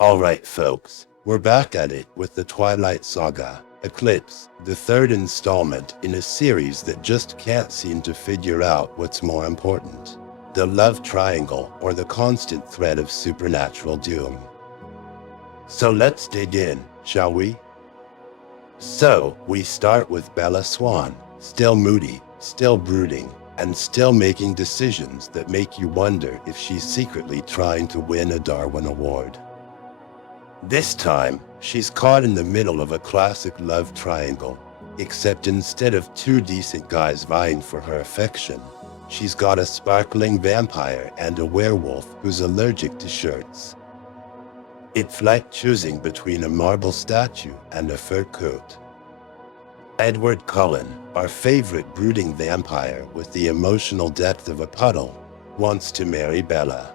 Alright folks, we're back at it with the Twilight saga, Eclipse, the third installment in a series that just can't seem to figure out what's more important. The love triangle or the constant threat of supernatural doom. So let's dig in, shall we? So, we start with Bella Swan, still moody, still brooding, and still making decisions that make you wonder if she's secretly trying to win a Darwin Award. This time, she's caught in the middle of a classic love triangle, except instead of two decent guys vying for her affection, she's got a sparkling vampire and a werewolf who's allergic to shirts. It's like choosing between a marble statue and a fur coat. Edward Cullen, our favorite brooding vampire with the emotional depth of a puddle, wants to marry Bella.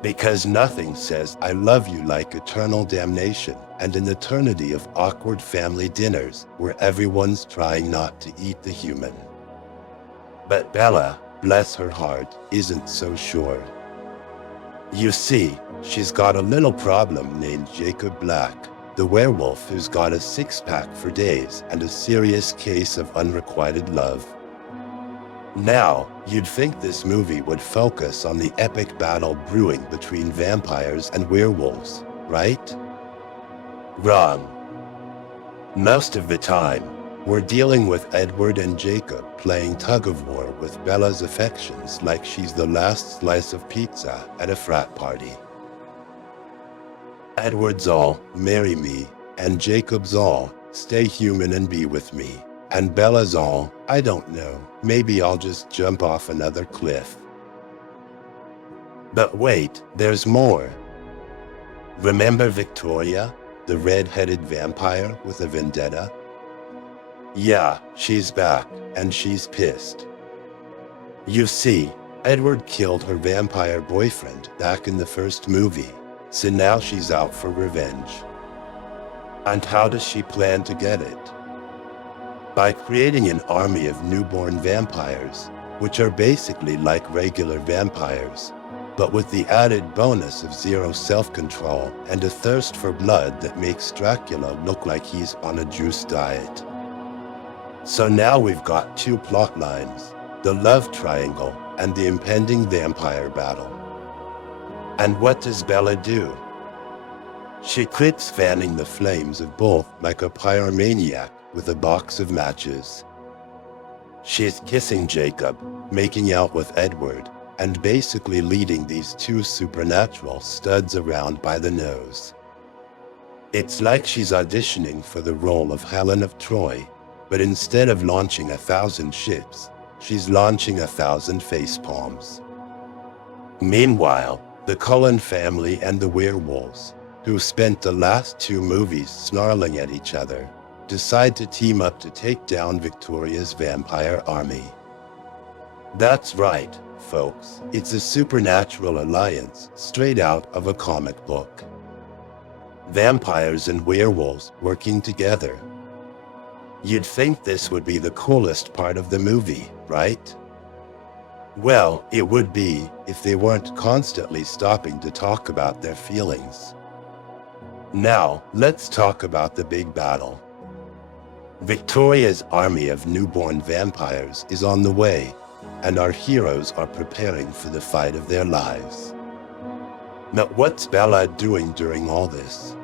Because nothing says I love you like eternal damnation and an eternity of awkward family dinners where everyone's trying not to eat the human. But Bella, bless her heart, isn't so sure. You see, she's got a little problem named Jacob Black, the werewolf who's got a six-pack for days and a serious case of unrequited love. Now, you'd think this movie would focus on the epic battle brewing between vampires and werewolves, right? Wrong. Most of the time, we're dealing with Edward and Jacob playing tug-of-war with Bella's affections like she's the last slice of pizza at a frat party. Edward's all, marry me, and Jacob's all, stay human and be with me. And Bella's all, I don't know, maybe I'll just jump off another cliff. But wait, there's more. Remember Victoria, the red-headed vampire with a vendetta? Yeah, she's back, and she's pissed. You see, Edward killed her vampire boyfriend back in the first movie, so now she's out for revenge. And how does she plan to get it? By creating an army of newborn vampires, which are basically like regular vampires, but with the added bonus of zero self-control and a thirst for blood that makes Dracula look like he's on a juice diet. So now we've got two plot lines, the love triangle and the impending vampire battle. And what does Bella do? She quits fanning the flames of both like a pyromaniac with a box of matches. She's kissing Jacob, making out with Edward, and basically leading these two supernatural studs around by the nose. It's like she's auditioning for the role of Helen of Troy, but instead of launching 1,000 ships, she's launching 1,000 facepalms. Meanwhile, the Cullen family and the werewolves, who spent the last two movies snarling at each other, decide to team up to take down Victoria's vampire army. That's right, folks. It's a supernatural alliance straight out of a comic book. Vampires and werewolves working together. You'd think this would be the coolest part of the movie, right? Well, it would be if they weren't constantly stopping to talk about their feelings. Now, let's talk about the big battle. Victoria's army of newborn vampires is on the way, and our heroes are preparing for the fight of their lives. But what's Bella doing during all this?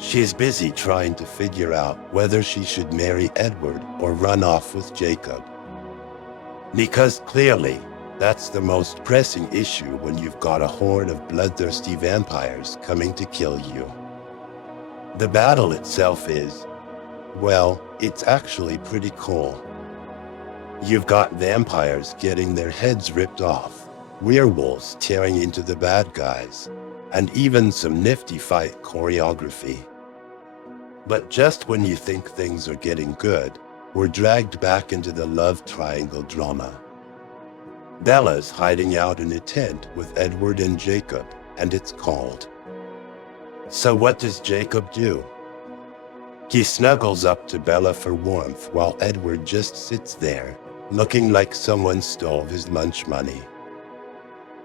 She's busy trying to figure out whether she should marry Edward or run off with Jacob. Because clearly, that's the most pressing issue when you've got a horde of bloodthirsty vampires coming to kill you. The battle itself is, well, it's actually pretty cool. You've got vampires getting their heads ripped off, werewolves tearing into the bad guys, and even some nifty fight choreography. But just when you think things are getting good, we're dragged back into the love triangle drama. Bella's hiding out in a tent with Edward and Jacob, and it's cold. So what does Jacob do? He snuggles up to Bella for warmth while Edward just sits there, looking like someone stole his lunch money.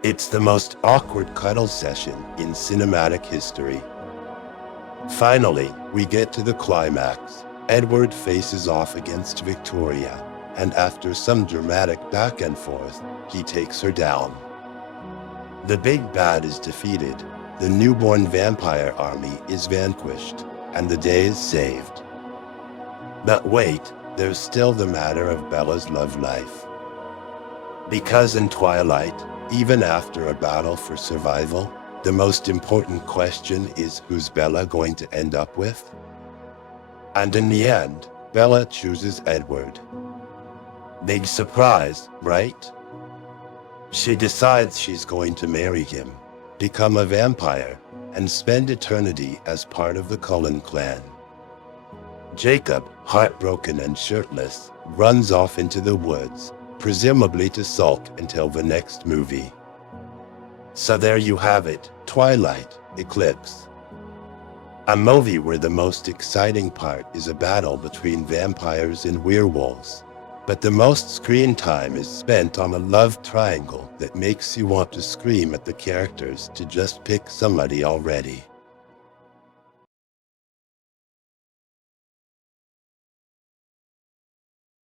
It's the most awkward cuddle session in cinematic history. Finally, we get to the climax. Edward faces off against Victoria, and after some dramatic back and forth, he takes her down. The big bad is defeated, the newborn vampire army is vanquished, and the day is saved. But wait, there's still the matter of Bella's love life. Because in Twilight, even after a battle for survival, the most important question is who's Bella going to end up with? And in the end, Bella chooses Edward. Big surprise, right? She decides she's going to marry him, become a vampire, and spend eternity as part of the Cullen clan. Jacob, heartbroken and shirtless, runs off into the woods, presumably to sulk until the next movie. So there you have it, Twilight, Eclipse. A movie where the most exciting part is a battle between vampires and werewolves, but the most screen time is spent on a love triangle that makes you want to scream at the characters to just pick somebody already.